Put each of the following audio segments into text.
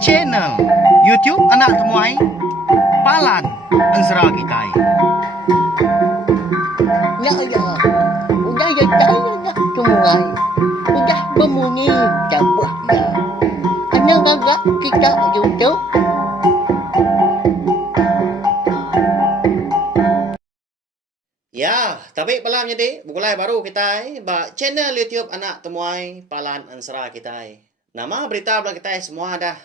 Channel YouTube anak temuai Palan Ansara kita. Ya ya, udah ya saya nak sungai, udah berbunyi cabutnya. Anak agak kita YouTube. Ya, tapi malam jadi bukulai baru kita ba channel YouTube anak temuai Palan Ansara kita. Nama berita belah kita semua dah.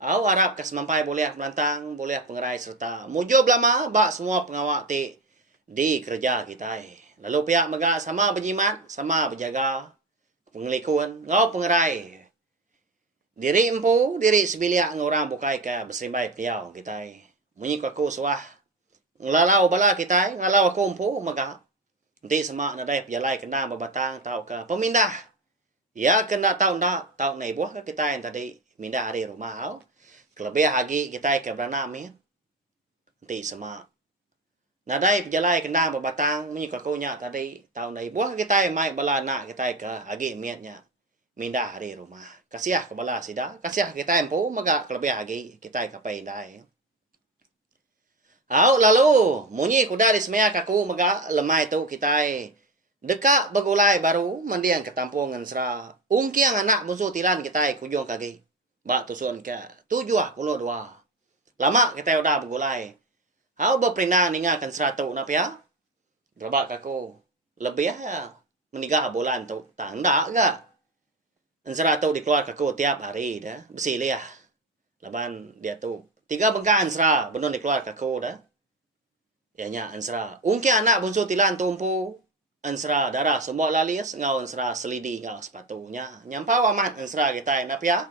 Au harap kesemampai boleh melantang, boleh pengerai serta mujo belama ba semua pengawak di kerja kita. Lalu pihak mega sama berjimat, sama berjaga pengelikun, ngau pengerai. Diri empu, diri sebiliak ngorang bukai ke berserimbai piau kita. Munyi kaku suah. Ngalalau bala kita, ngalau aku empu mega. Nanti semak nadai pejalai kena berbatang tau ke pemindah. Ya kena tahu ndak, tahu nai buah ke kita yang tadi mindah hari rumah au. Kelebih hagi kita ke beranam ya. Nanti semak. Nadai pejalai kena berbatang munyi kaku nya tadi tahu nai buah kita mai bala nak kita ke hagi miatnya. Mindah hari rumah. Kasiah ke bala sida, kasiah kita empu mega kelebih hagi kita ke paindai. Au lalu munyi kuda di semaya kaku mega lemai tu kita dekat begulai baru mandiang ketampung ngensra ungkiang anak musuh tilan kita kujung kaki bak tusun ke 72 lama kita udah begulai au berperinang ninga kensra tu napia berapa kaku lebih ya menigah bulan tu tanda enggak ensra tu dikeluar kaku tiap hari dah besi liah laban dia tu 3 bengkak ensra benon dikeluar kaku dah ya nya ensra ungki anak musuh tilan tumpu ansra darah semua lalis ngau ansra selidi ngau sepatunya nyampau amat ansra kita nap ya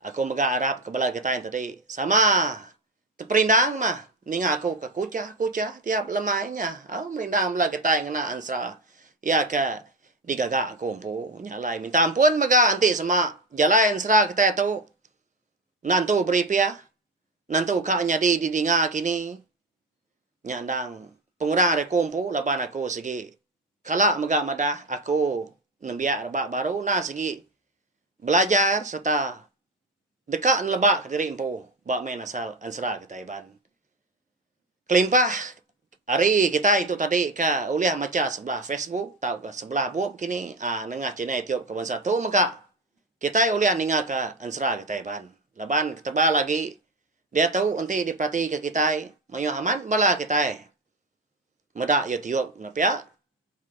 aku mega arab kebala kita yang tadi sama terperindang mah ninga aku ke kucah tiap lemainya au merindang bala kita yang kena ansra ya ke digagak aku empu nyalai minta ampun mega anti sama jalai ansra kita tu nantu beripia nantu kaknya di dinga kini nyandang pengurang ada kumpu laban aku segi kalak mega madah aku nembiak rebak baru na segi belajar serta dekat lebak ke diri empu bak main asal ansra kita iban kelimpah hari kita itu tadi ke uliah maca sebelah Facebook tau ke sebelah buat kini nengah channel Etiop kawan satu mega kita uliah ninga ke ansra kita iban laban ketebal lagi dia tahu nanti diperhati ke kita mayu aman bala kita medak YouTube napia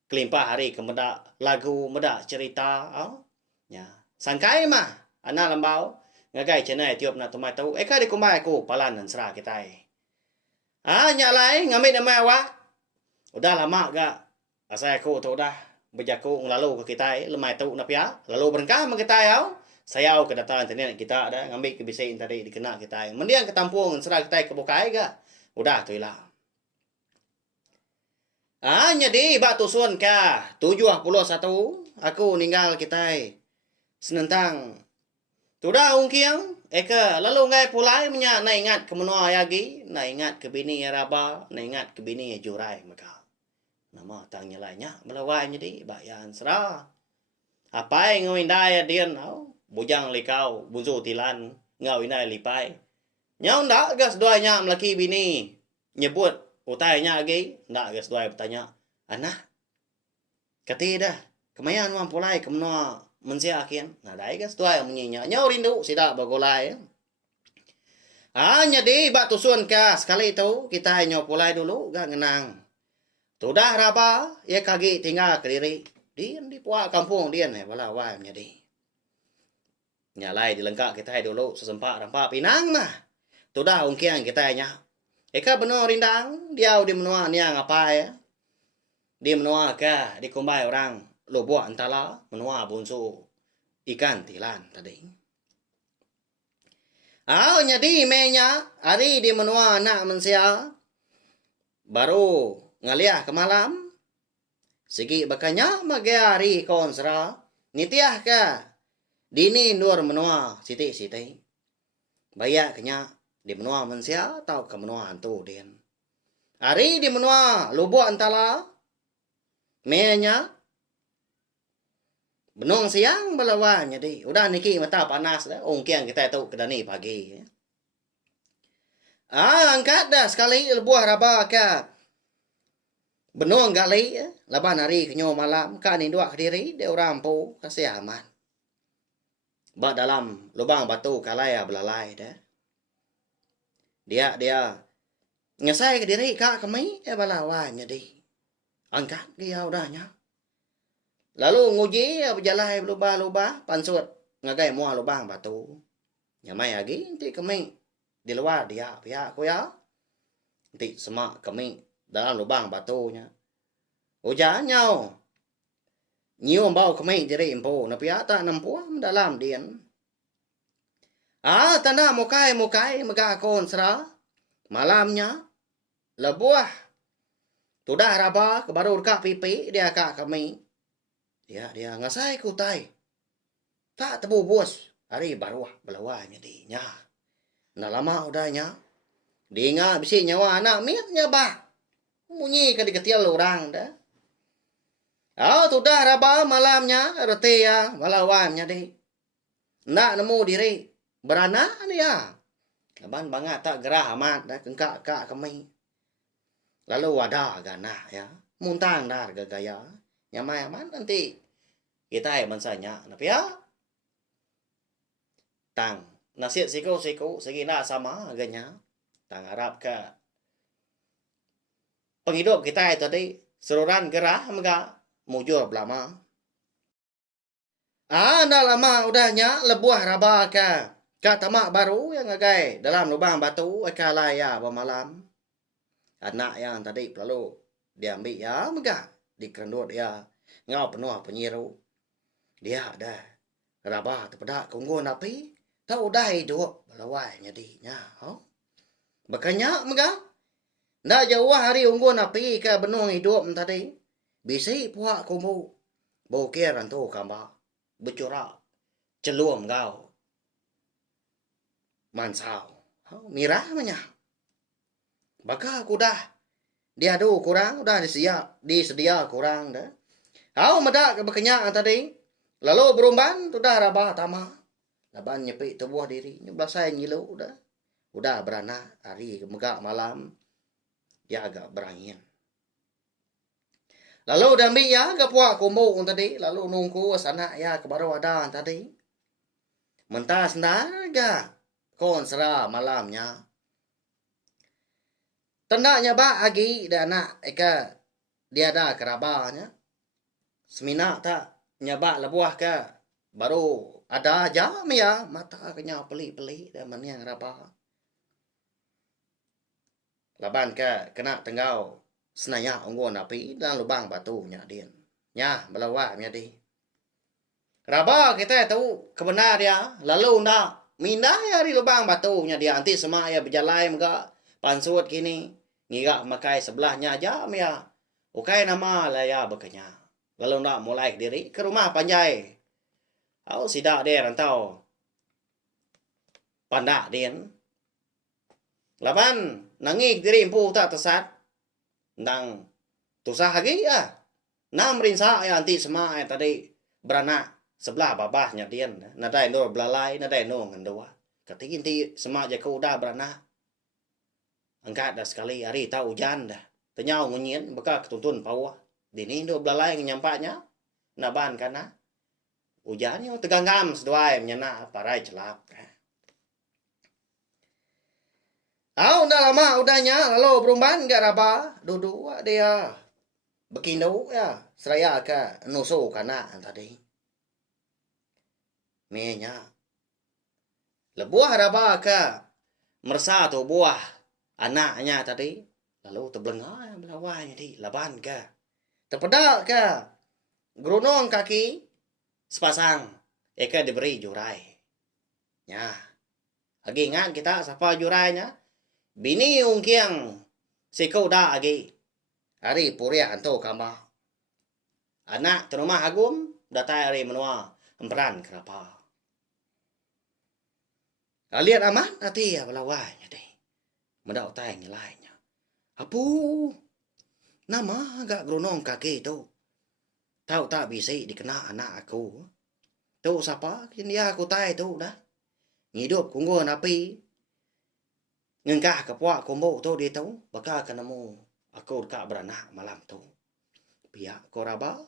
kelimpah hari ke medak lagu medak cerita ya sangkai mah anak lambau ngagai channel YouTube na tumai tahu ka di kumai aku palan ansra kita nya lai ngamit nama awak udah lama gak asal aku tu dah berjaku ngelalu ke kita lemai tahu napia lalu berengkah sama kita saya kedatangan internet kita ada ngambil kebiasaan tadi dikena kita mendiang ketampung serah kita kebukai ga udah tu lah jadi bak tusun ka 71 aku ninggal kita senentang tudah ungkiang lalu ngai pulai menya na ingat ke menua yagi na ingat ke bini raba na ingat ke bini jurai maka nama tangnya lainnya melawai jadi bayan serah apa yang ngawindai dian bujang likau bunzu tilan ngau inai lipai nyau ndak gas doanya melaki bini nyebut utainya lagi ndak gas doai bertanya anak kati dah kemayan wan pulai kemenua mensia akin nah dai gas doai menyinya nyau rindu sida bagolai jadi bak tusun ka sekali itu kita nyau pulai dulu gak ngenang tudah raba ya kagi tinggal ke diri dian di puak kampung dian wala wai menjadi nyalai dilengkap kita dulu sesempat rampak pinang mah tu dah ungkian kita nya benar rindang dia di menua ni apa ya di menua ke di kumbai orang lubuk antara menua bunsu ikan tilan tadi jadi menya hari di menua nak mensia baru ngaliah ke malam segi bakanya magyari konsra nitiah ke dini nur menua siti bayak kenya di menua mensia atau ke menua hantu dian hari di menua lubuk antara menya Benong siang balawan jadi. Udah niki mata panas dah. Ongkiang kita tahu kedani pagi. Angkat dah sekali buah raba ka. Benong gali laban hari kenyo malam ka ni dua kediri dia orang po kasih aman. Ba dalam lubang batu kalaya belalai dah. Dia ngasai kediri ka kami balawan jadi. Angkat dia udahnya. Lalu nguji berjalai berubah-ubah pansut ngagai mua lubang batu. Nyamai lagi nanti kami di luar dia pihak aku ya. Nanti semak kami dalam lubang batunya. Ujar nhau. Nyium bau kami jadi impo. Na pihak tak nampu dalam dian. Tanda mukai megakon serah. Malamnya lebuah. Tudah raba kebaru kak pipi dia kak kami. Dia ngasai kutai. Tak tebu bos. Hari baru belawanya dinya. Nah lama udahnya. Dia ngah bisi nyawa anak miatnya bah. Munyi ke diketial orang dah. Tu dah raba malamnya. Rete ya balawannya di. Nak nemu diri. Beranak dia. Laban bangat tak gerah amat dah. Kengkak kak kami. Lalu ada ganah ya. Muntang dah gaya. Nyamai aman nanti kita yang mensanya tapi ya tang nasihat siku segi nak sama agaknya tang Arab ke penghidup kita tadi seruran gerah mega mujur belama dah lama udahnya lebuah raba ke tamak baru yang ngagai dalam lubang batu akalaya malam anak yang tadi lalu diambil ya mega di kerendut dia ngau penuh penyiru dia dah rabah terpedak kunggun api tahu dah hidup balawai nyadinya makanya mega ndak jauh hari unggun api ke benung hidup tadi bisi puak kumu bokir antu kamba bercorak celum kau mansau mirah menya baka aku dah dia tu kurang udah disedia kurang dah. Medak ke berkenyak tadi. Lalu berumban tu dah rabah tama. Laban nyepik tubuh diri. Belasai ngilu dah. Udah beranak hari megak malam. Dia agak berangin. Lalu dah ambil ya ke puak kumbuk tadi. Lalu nunggu sanak ya ke baru ada tadi. Mentah sendar ga. Kon serah malamnya. Tendaknya ba agi dan anak eka dia ada kerabanya. Semina tak nyabak lebuah ke baru ada jam ya mata kenya peli-peli dan mana yang raba. Laban ke kena tenggau senaya unggun api dan lubang batunya din. Nya belawa di. Raba kita tahu kebenar ya lalu nak mindah ya di lubang batunya dia anti semua ya berjalai muka pansut kini ngigak makai sebelahnya aja ya. Ukai nama lah ya bekenya. Lalu nak mulai diri ke rumah panjai. Sidak dia rantau. Pandak din. Laban nangik diri empu tak tersat. Nang tusah lagi ya. Nam rinsa ya anti semua yang tadi beranak sebelah babahnya dia. Nadai no belalai, nadai no ngandua. Ketika inti semua je kau dah beranak. Angkat dah sekali hari tahu hujan dah. Tenyau ngunyin beka ketuntun pawa. Dini do belalai nyampaknya. Naban kana. Hujan yang teganggam seduai menyana parai celap. Udah lama udahnya lalu berumban gak raba. Duduk dia. Bekindu ya. Seraya ke nusu kana tadi. Menya. Lebuah raba ke. Mersa tu buah. Anaknya tadi. Lalu terbelengah belawanya di laban ke. Terpedak ke. Gerunong kaki. Sepasang. Eka diberi jurai. Ya. Lagi ingat kita siapa jurainya. Bini ungkiang. Sikau dah lagi. Hari puriah anto kama. Anak terumah agum. Datai hari menua. Emperan kenapa. Lihat amat. Nanti ya belawanya di. Medau tay nyelainya. Apu. Nama agak gerunong kaki tu. Tahu tak bisi dikena anak aku. Tu siapa? Dia aku tai tu dah. Hidup kunggu napi. Ngengkah ke puak kumbu tu dia tu. Bakal kenamu. Aku dekat beranak malam tu. Pihak ko raba.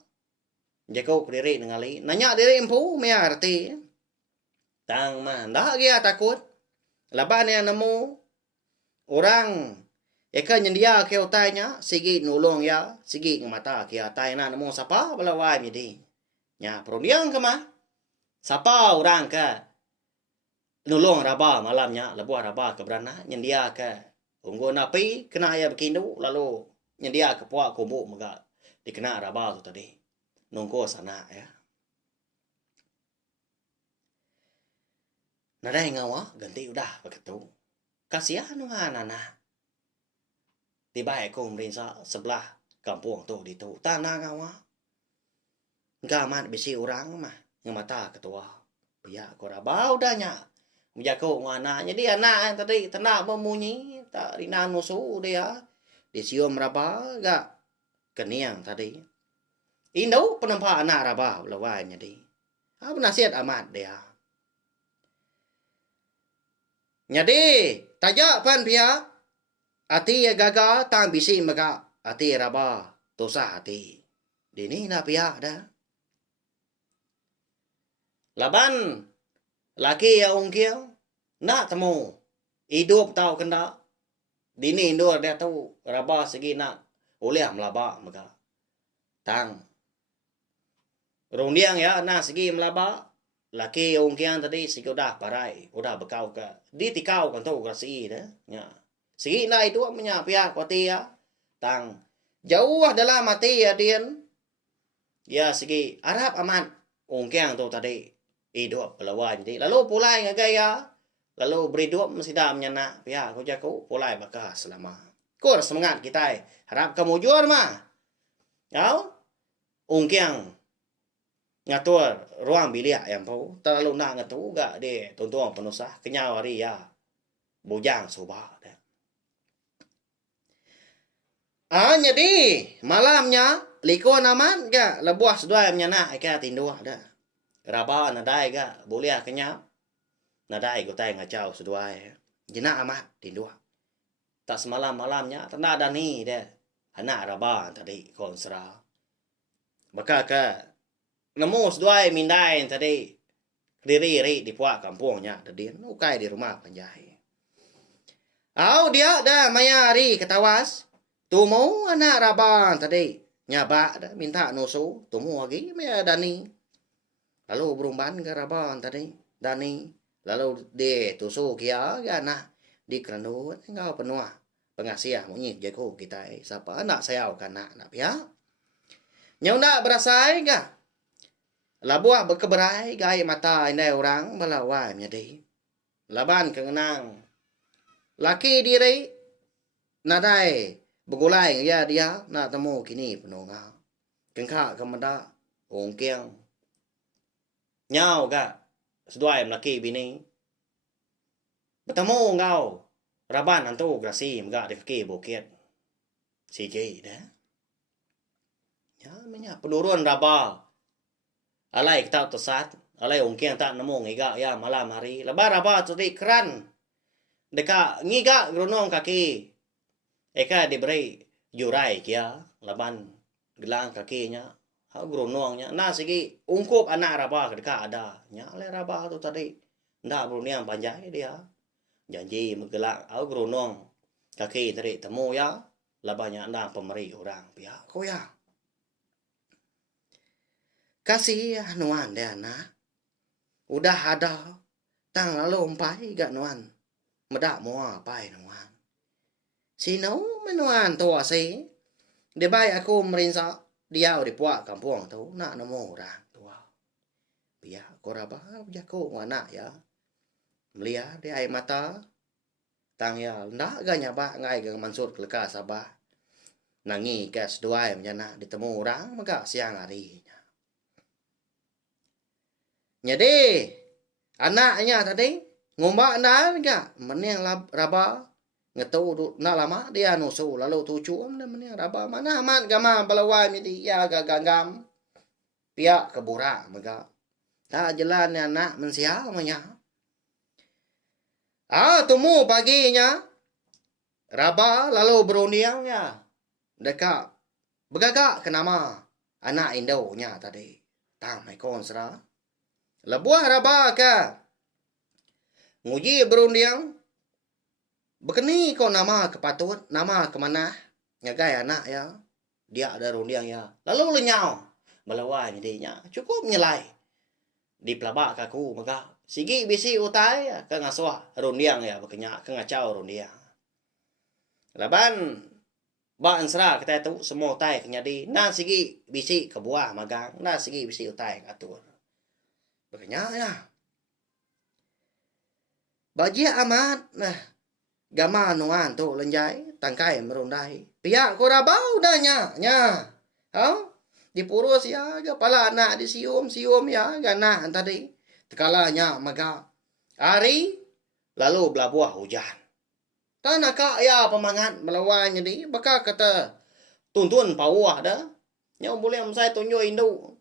Jago diri ningali. Nanya diri empu mea arti. Tang mah dah dia takut. Laban yang nemu orang eka nyendia ke otainya sigi nulung ya sigi ngamata ke otai na nemu sapa balawai midi. Nya prodiang ke mah. Sapa orang ke nulung raba malamnya lebuah raba ke berana nyendia ke unggu napi kena ya bekindu lalu nyendia ke puak kumbu mega dikena raba tu tadi. Nungko sana ya. Nadai ngawa ganti udah begitu. Kasihan anak-anak. Tiba aku merisa sebelah kampung tu di tu. Tanah ngawa. Gamat bisi orang mah. Yang mata ketua. Pihak ko rabau danya. Menjaku anak. Jadi anak tadi tenak memunyi. Tak rina nusu dia. Di siom raba gak keniang tadi. Indo penampak anak raba lawanya di. Apa nasihat amat dia. Jadi, tajak pan pihak. Ati gaga tang bisi mega. Ati raba tosa ati. Dini na pihak dah. Laban. Laki ya ungkil. Nak temu. Hidup tau kena. Dini indur dia tahu. Raba segi nak. Oleh melaba mega. Tang. Rundiang ya. Nak segi melaba. Laki ungkian tadi sigi udah parai. Udah bekau ke. Di tikau kan tu kasi dah. Ya. Sigi na itu punya pihak kuati ya. Tang. Jauh dalam mati ya dian. Ya sigi Arab aman. Ungkian tu tadi. Hidup pelawan jadi. Lalu pulai ngagai ya. Lalu beridup mesti dah menyana. Pihak aku jaku. Pulai bakal selama. Kur semangat kita. Harap kamu jual mah. Ya. Ungkian. Ngatur ruang bilik yang pau terlalu nak ngatu gak dia tonton penusah kenyau hari ya bujang soba dah. Jadi malamnya liko naman gak lebuah sedua menyana ika tindu dah. Raba nadai gak boleh kenyau. Nadai gotai ngacau sedua jena amat tindu. Tak semalam malamnya tanda ada ni dah. Anak raba tadi konsra. Bakal ke nemu seduai mindai tadi diri di puak kampungnya tadi ukai di rumah panjai. Dia dah maya hari ketawas. Tu mau anak raban tadi nyaba dah minta nusu tumu lagi maya Dani. Lalu berumban ke raban tadi Dani. Lalu dia tusu kia ke anak di kerandu engkau penuh pengasih munyi jago kita siapa anak saya kan anak pihak. Nyau nak berasai ke? Labuah berkeberai gaya mata ini orang melawai menjadi. Laban kengenang. Laki diri. Nadai. Begulai ya dia. Nak temu kini penunggal. Kengkak kemenda. Ongkiang. Nyau gak. Seduai laki bini. Bertemu ngau. Raban antu grasi. Megak di kaki bukit. Sikit dah. Ya menyak. Penurun rabah. Alai kita tersat, alai ongkian tak nemu ngiga ya malam hari. Lebar apa tadi keran. Deka ngiga grunong kaki. Eka diberi jurai kia, laban gelang kakinya. Ha grunongnya. Nah segi ungkup anak raba deka ada. Nya alai raba tu tadi. Ndak bruniang panjai dia. Janji menggelak au grunong kaki tadi temu ya. Labannya ndak pemeri orang pihak. Ko ya. Kasih nuan dia anak. Udah ada. Tang lalu umpai gak nuan. Medak mua pai nuan. Sino menuan tua si. Dia baik aku merinsa. Dia di puak kampung tu. Nak nemu orang tua. Biar korabah jago anak ya. Melihat dia air mata. Tang ya. Ndak gak nyabak ngai ke mansur keleka sabah. Nangi kes dua yang ditemu orang. Maka siang hari. Jadi anaknya tadi ngombak dah enggak meneng raba ngetu nak lama dia nusu lalu tuju meneng raba mana amat gama balawai midi ya gagam pihak kebura mega. Tak jalan anak mensial manya. Temu paginya. Raba lalu berunding ya. Dekat begagak ke nama anak Indo-nya tadi. Tang mai kon sera. Lebuah raba ke. Nguji berunding. Bekeni kau nama kepatut, nama kemana. Ngagai anak ya. Dia ada rundiang ya. Lalu lenyau. Melawan jadinya. Cukup nyelai. Di pelabak kaku maka. Sigi bisi utai ya. Ke ngasuah rundiang ya. Bekenya ke ngacau rundiang. Laban. Ba ansra kita tu semua utai kenyadi. Na sigi bisi ke buah magang. Na sigi bisi utai ngatur. Bekenya ya. Bajia amat. Nah. Gama nuan tu lenjai. Tangkai merundai. Pihak korabau dah nya. Di purus ya. Kepala anak di sium ya. Gana tadi. Tekalanya maga. Hari. Lalu belabuah hujan. Tanah kak ya pemangat melawan jadi. Baka kata. Tuntun pawah dah. Yang boleh saya tunjuk Indo.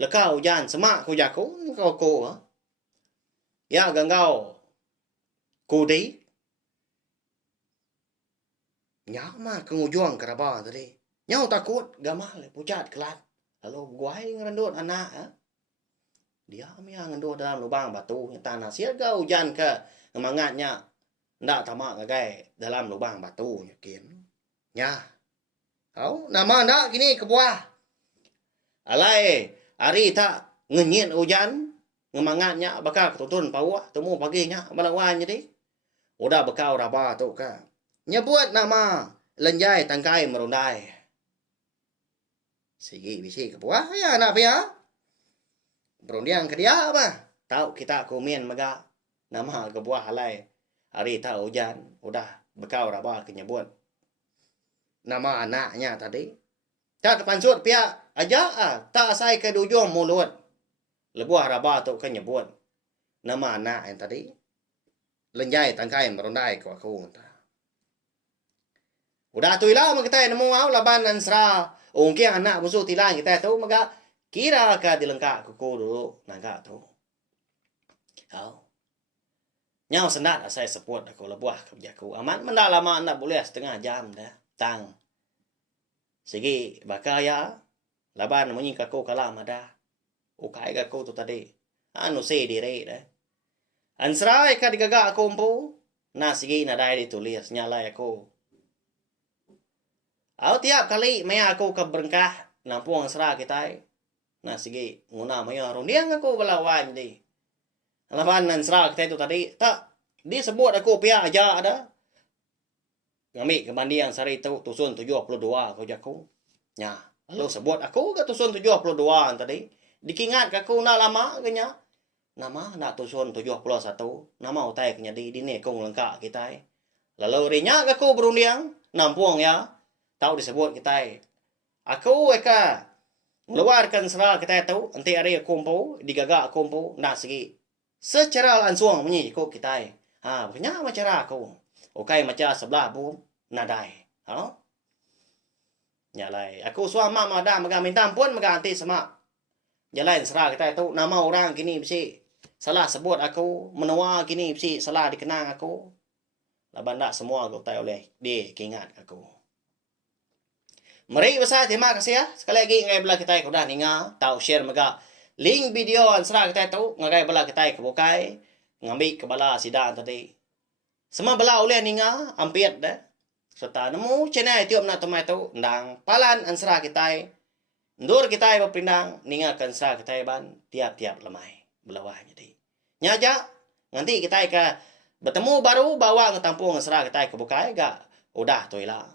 Leka hujan. Semak kujaku. Kau. Ya ganggau. Kudi. Nyak mah kengujung keraba tadi. Nyau takut gamal pucat kelat. Lalu guai ngerendut anak. Dia yang ngendut dalam lubang batu. Tanah siaga hujan ke ngemangatnya. Ndak tamak ngagai dalam lubang batu nyakin. Nya. Nama ndak gini kebuah. Alai hari tak ngenyit hujan. Ngemangatnya bakal ketutun pawah. Temu paginya melawan jadi. Udah bekau raba tu ke. Nyebut nama lenjai tangkai merundai. Sigi bisi ke buah ya anak pia. Berundiang ke dia apa? Tahu kita kumien mega. Nama ke buah halai. Hari tak hujan. Udah bekau raba ke nyebut. Nama anaknya tadi. Tak kepansut pia. Aja tak asai ke dujung mulut. Lebuah raba tu ke nyebut. Nama anak yang tadi. Lenjai tangkai merundai ke aku. Udah tu ilah kita nemu laban ansra. Ungki anak musuh tilang kita tu maka kira ka dilengkak kuku dulu nangka tu. Nyau sendat saya seput aku lebuah kerjaku. Amat mendak lama nak boleh setengah jam dah. Tang. Sigi bakaya laban munyi kaku kalah mada. Ukai kaku tu tadi. Anu se dire dah. Ansra ka digagak aku empu. Na sigi nadai ditulis nyalai aku. Tiap kali maya aku ke berengkah nampung serah kita. Nah sige nguna maya rundiang aku belawan di. Lawan nan serah kita itu tadi tak disebut aku pihak aja ada. Ngambil kemandian sari itu tusun 72 aku jaku. Nya, lalu sebut aku ke tusun 72 tadi. Dikingat aku nak lama kenya. Nama nak tusun 71. Nama utai kenya di nekong lengkak kita. Lalu rinya aku berundiang nampung ya. Tahu disebut kita. Aku eka meluarkan serah kita tahu. Nanti ada kumpul. Digagak kumpul. Nak segi. Secara langsung menyikut kita. Banyak macam aku. Okay macam sebelah pun. Nadai. Nyalai. Aku suama mada. Maga minta ampun. Maga anti semak. Jalan serah kita tahu. Nama orang kini mesti salah sebut aku. Menua kini mesti salah dikenang aku. Laban tak semua aku tahu oleh dia ingat aku. Mari besar terima kasih ya. Sekali lagi ngai bela kita ko dah ninga tahu share mega link video ansra kita tu ngai bela kita ke bukai ngambil ke bala sidang tadi. Semua bela oleh ninga ampiat dah. Serta nemu channel YouTube nak temai tu ndang palan ansra kita. Ndur kita berpindang ninga kan ansra kita ban tiap-tiap lemai belawah jadi. Nyaja nanti kita ke bertemu baru bawa ke tampung ansra kita ke bukai gak udah tu ilah.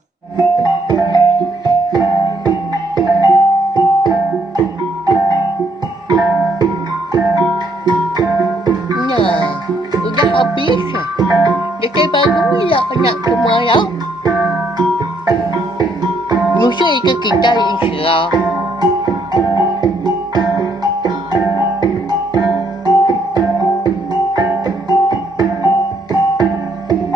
Habis jadi baru ya nak semua ya. Musuh itu kita insya